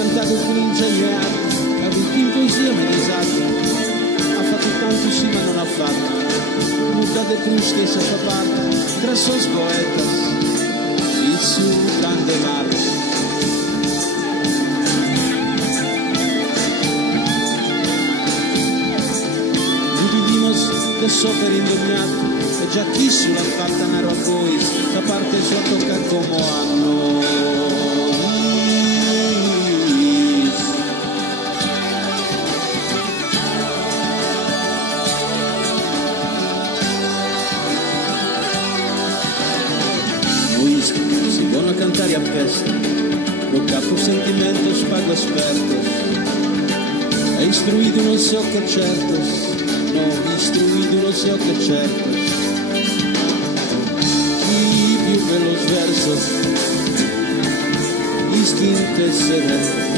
cantato con ingegnato, ha vinto poesia menesata, ha fatto tanto sì ma non ha fatto, muda de cruz che se fa parte, tra sos poetas, il suo grande mare. Que super indemniato e già chi sulla fatta nero a voi da parte sua tocca come a noi. Whisky si buona cantare a festa lo capo sentimento spago esperto e istruito non so che certo. No, instruido lo so che certo i più bellos versos istinto e sereno